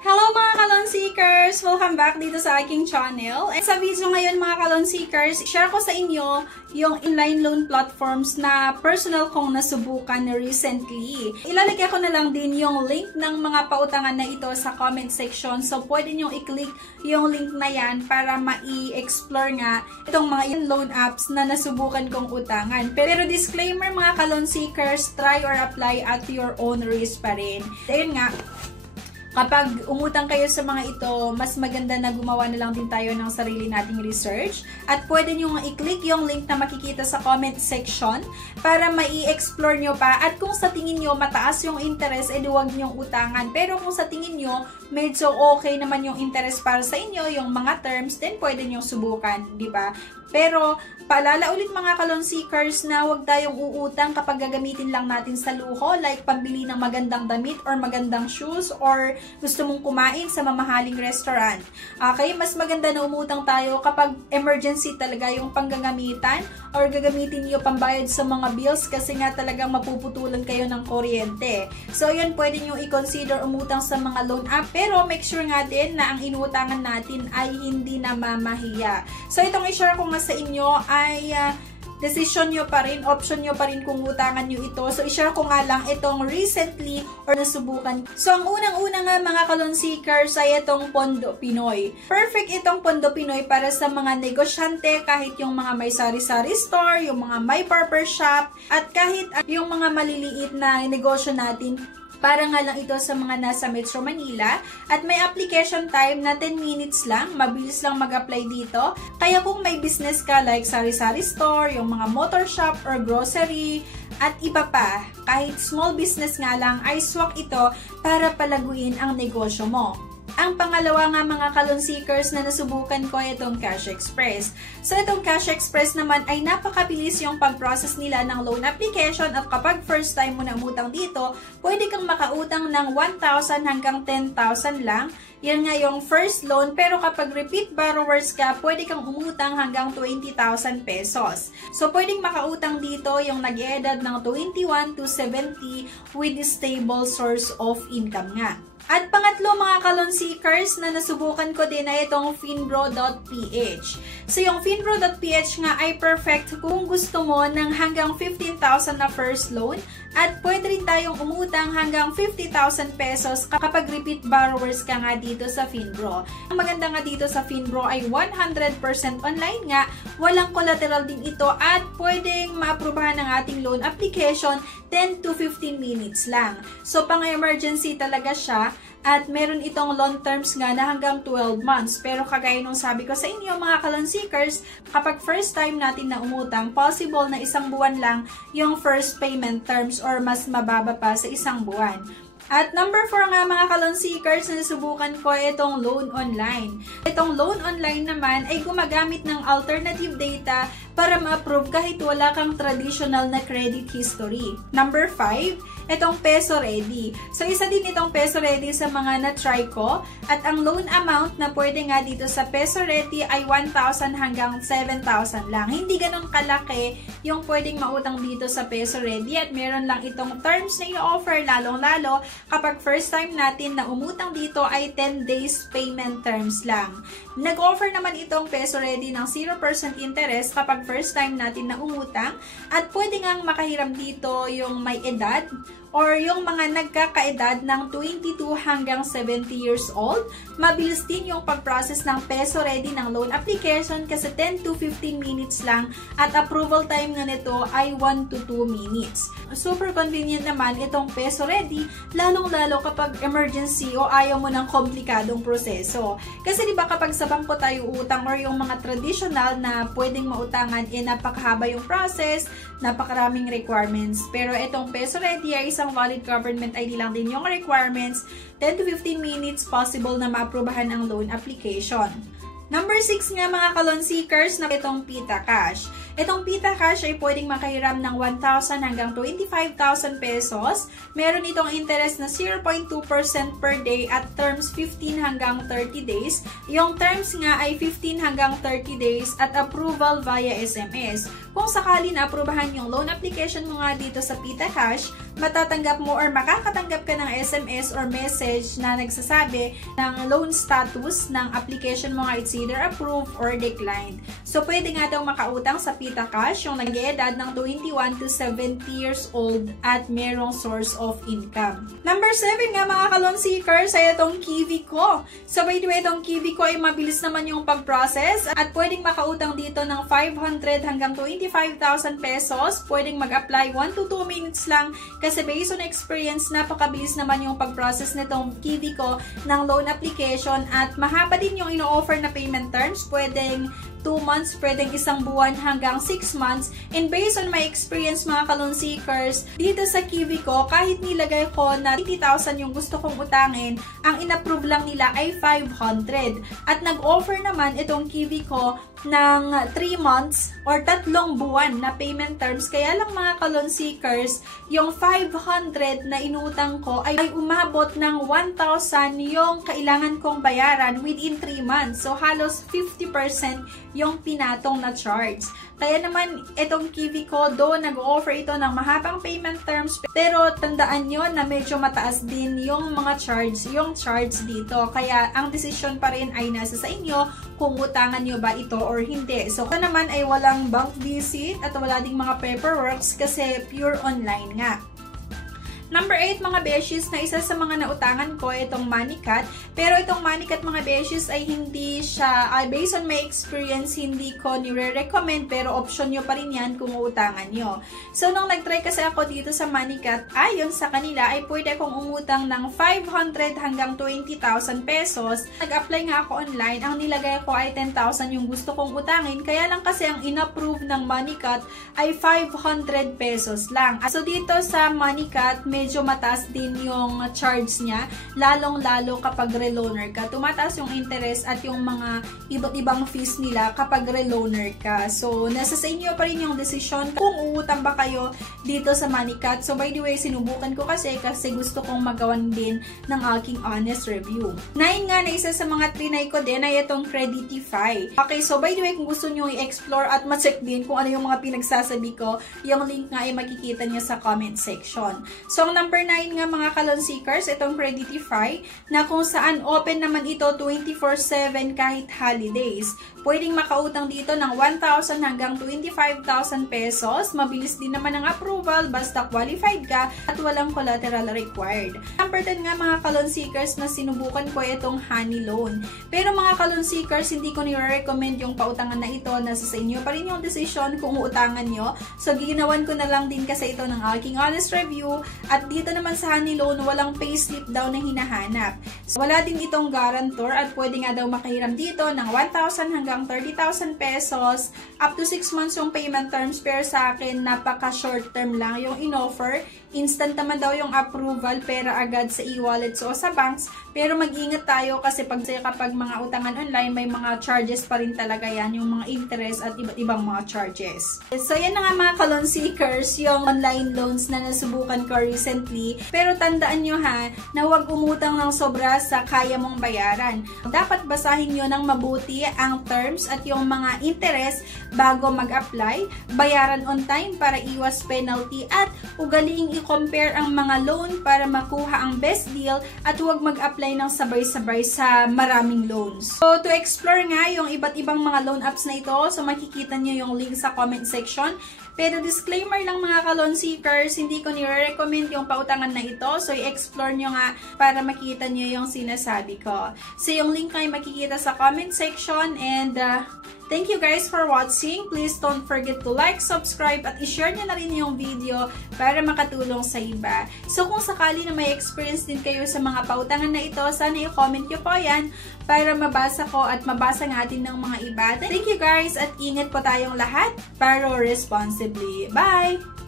Hello mga Kalon Seekers! Welcome back dito sa aking channel. And sa video ngayon mga Kalon Seekers, share ko sa inyo yung inline loan platforms na personal kong nasubukan recently. Ilalagay ko na lang din yung link ng mga pautangan na ito sa comment section. So pwede nyo i-click yung link na yan para ma-i-explore nga itong mga loan apps na nasubukan kong utangan. Pero disclaimer mga Kalon Seekers, try or apply at your own risk pa rin. Ayun nga, kapag umutang kayo sa mga ito, mas maganda na gumawa na lang din tayo ng sarili nating research. At pwede nyo nga i-click yung link na makikita sa comment section para mai-explore nyo pa. At kung sa tingin nyo mataas yung interest, edi huwag nyong utangan. Pero kung sa tingin nyo medyo okay naman yung interest para sa inyo, yung mga terms, then pwede nyo subukan, di ba? Pero paalala ulit mga Kalon Seekers na huwag tayong uutang kapag gagamitin lang natin sa luho, like pambili ng magandang damit or magandang shoes or gusto mong kumain sa mamahaling restaurant. Okay, mas maganda na umutang tayo kapag emergency talaga yung panggagamitan or gagamitin niyo pambayad sa mga bills kasi nga talagang mapuputulan kayo ng kuryente. So yun, pwede niyo i-consider umutang sa mga loan app, pero make sure nga din na ang inuutangan natin ay hindi na mamahiya. So itong i-share ko nga sa inyo ay decision nyo pa rin, option nyo pa rin kung utangan nyo ito. So, i-share ko nga lang itong recently or nasubukan. So, ang unang-una nga mga Kalon Seekers ay itong Pondo Pinoy. Perfect itong Pondo Pinoy para sa mga negosyante, kahit yung mga may sari-sari store, yung mga may barber shop, at kahit yung mga maliliit na negosyo natin. Para nga lang ito sa mga nasa Metro Manila at may application time na 10 minutes lang, mabilis lang mag-apply dito. Kaya kung may business ka like sari-sari store, yung mga motor shop or grocery at iba pa, kahit small business nga lang ay swak ito para palaguin ang negosyo mo. Ang pangalawa nga mga Kalon Seekers na nasubukan ko ay itong Cash Express. So itong Cash Express naman ay napakabilis yung pag-process nila ng loan application at kapag first time mo na umutang dito, pwede kang makautang ng 1,000 hanggang 10,000 lang. Yan nga yung first loan, pero kapag repeat borrowers ka, pwede kang umutang hanggang 20,000 pesos. So pwedeng makautang dito yung nag-edad ng 21 to 70 with stable source of income nga. At pangatlo mga Kalon Seekers na nasubukan ko din ay itong Finbro.ph. So yung Finbro.ph nga ay perfect kung gusto mo ng hanggang 15,000 na first loan at pwede rin tayong umutang hanggang 50,000 pesos kapag repeat borrowers ka nga dito sa Finbro. Ang maganda nga dito sa Finbro ay 100% online nga, walang collateral din ito at pwedeng maaprubahan ng ating loan application 10 to 15 minutes lang. So pang emergency talaga siya. At meron itong loan terms nga na hanggang 12 months. Pero kagaya nung sabi ko sa inyo mga Kalon Seekers, kapag first time natin na umutang, possible na isang buwan lang yung first payment terms or mas mababa pa sa isang buwan. At number 4 nga mga Kalon Seekers na nasubukan ko itong Loan Online. Itong Loan Online naman ay gumagamit ng alternative data para ma-approve kahit wala kang traditional na credit history. Number 5, itong Peso Ready. So isa din itong Peso Ready sa mga na-try ko at ang loan amount na pwede nga dito sa Peso Ready ay 1,000 hanggang 7,000 lang. Hindi ganun kalaki yung pwedeng mautang dito sa Peso Ready at meron lang itong terms na i-offer lalong-lalo kapag first time natin na umutang dito ay 10 days payment terms lang. Nag-offer naman itong Peso Ready ng 0% interest kapag first time natin na umutang at pwede ngang makahiram dito yung may edad or yung mga nagkakaedad ng 22 hanggang 70 years old. Mabilis din yung pag-process ng Peso Ready ng loan application kasi 10 to 15 minutes lang at approval time nga nito ay 1 to 2 minutes. Super convenient naman itong Peso Ready, lalong-lalo kapag emergency o ayaw mo ng komplikadong proseso. Kasi diba kapag sa bangko tayo utang or yung mga traditional na pwedeng mautangan, napakahaba yung process, napakaraming requirements. Pero itong Peso Ready ay isang valid government ID lang din yung requirements, 10 to 15 minutes possible na maaprubahan ang loan application. Number 6 nga mga Kalon Seekers na itong Pita Cash. Itong Pita Cash ay pwedeng makahiram ng 1,000 hanggang 25,000 pesos. Meron itong interest na 0.2% per day at terms 15 hanggang 30 days. Yung terms nga ay 15 hanggang 30 days at approval via SMS. Kung sakali na aprubahan yung loan application mo nga dito sa Pita Cash, matatanggap mo or makakatanggap ka ng SMS or message na nagsasabi ng loan status ng application mo nga, it's either approved or declined. So, pwede nga daw makautang sa Pita Cash yung nag-edad ng 21 to 70 years old at merong source of income. Number 7 nga mga ka-loan seekers ay itong KiwiCo. So, by the way, itong KiwiCo ay mabilis naman yung pag-process at pwedeng makautang dito ng 500 hanggang 25,000 pesos. Pwedeng mag-apply 1 to 2 minutes lang kasi based on experience, napakabilis naman yung pag-process nitong KiwiCo ng loan application at mahaba din yung ino-offer na payment terms. Pwedeng 2 months, pwedeng 1 buwan hanggang 6 months. And based on my experience mga ka-loan seekers, dito sa KiwiCo, kahit nilagay ko na 80,000 yung gusto kong utangin, ang inapprove lang nila ay 500. At nag-offer naman itong KiwiCo ng 3 months or 3 buwan na payment terms. Kaya lang mga ka-loan seekers, yung 500 na inutang ko ay umabot ng 1,000 yung kailangan kong bayaran within 3 months. So, halos 50% yung pinatong na charge. Kaya naman, itong KiwiCo, nag-offer ito ng mahabang payment terms, pero tandaan nyo na medyo mataas din yung mga charge dito. Kaya, ang decision pa rin ay nasa sa inyo kung utangan nyo ba ito or hindi. So, ito naman ay walang bank visit at wala ding mga paperworks kasi pure online nga. Number 8 mga beshies, na isa sa mga nautangan ko itong MoneyCat. Pero itong MoneyCat mga beshies ay hindi siya, based on my experience, hindi ko nire-recommend pero option nyo pa rin yan kung utangan nyo. So nung nag-try kasi ako dito sa MoneyCat, ayon sa kanila ay pwede akong umutang ng 500 hanggang 20,000 pesos. Nag-apply nga ako online, ang nilagay ko ay 10,000 yung gusto kong utangin. Kaya lang kasi ang in-approve ng MoneyCat ay 500 pesos lang. So dito sa MoneyCat, medyo mataas din yung charge niya, lalong-lalo kapag reloaner ka. Tumataas yung interest at yung mga iba't ibang fees nila kapag reloaner ka. So, nasa sa inyo pa rin yung desisyon kung uutang ba kayo dito sa MoneyCat. So, by the way, sinubukan ko kasi gusto kong magawan din ng aking honest review. 9 nga na isa sa mga trinay ko din ay itong Creditify. Okay, so by the way, kung gusto nyo i-explore at ma-check din kung ano yung mga pinagsasabi ko, yung link nga ay makikita nyo sa comment section. So, number 9 nga mga ka-loan seekers, itong Creditify, na kung saan open naman ito 24/7 kahit holidays. Pwedeng makautang dito ng 1,000 hanggang 25,000 pesos. Mabilis din naman ang approval basta qualified ka at walang collateral required. Number 10 nga mga ka-loan seekers na sinubukan ko itong Honey Loan. Pero mga ka-loan seekers, hindi ko nire-recommend yung pautangan na ito. Nasa sa inyo pa rin yung decision kung uutangan nyo. So, ginawan ko na lang din kasi ito ng aking honest review. At dito naman sa Honey Loan, walang payslip daw na hinahanap. So, wala din itong guarantor at pwede nga daw makahiram dito ng 1,000 hanggang 30,000 pesos. Up to 6 months yung payment terms, pero sa akin, napaka short term lang yung in-offer. Instant naman daw yung approval, pera agad sa e-wallets o sa banks. Pero mag-ingat tayo kasi kapag mga utangan online, may mga charges pa rin talaga yan, yung mga interest at iba't ibang mga charges. So, yan na nga mga ka-loan seekers, yung online loans na nasubukan ko recently. Pero tandaan nyo ha, na huwag umutang ng sobra sa kaya mong bayaran. Dapat basahin nyo ng mabuti ang terms at yung mga interest bago mag-apply. Bayaran on time para iwas penalty at ugaliing i-compare ang mga loan para makuha ang best deal at huwag mag-apply ng sabay-sabay sa maraming loans. So, to explore nga yung iba't ibang mga loan apps na ito, so makikita nyo yung link sa comment section. Pero disclaimer lang mga ka-loan seekers, hindi ko nire-recommend yung pautangan na ito. So, i-explore nyo nga para makita nyo yung sinasabi ko. So, yung link ay makikita sa comment section and thank you guys for watching. Please don't forget to like, subscribe, at i-share nyo na rin yung video para makatulong sa iba. So, kung sakali na may experience din kayo sa mga pautangan na ito, sana i-comment nyo po yan para mabasa ko at mabasa nga din ng mga iba. Thank you guys at ingat po tayong lahat para responsibly. Bye!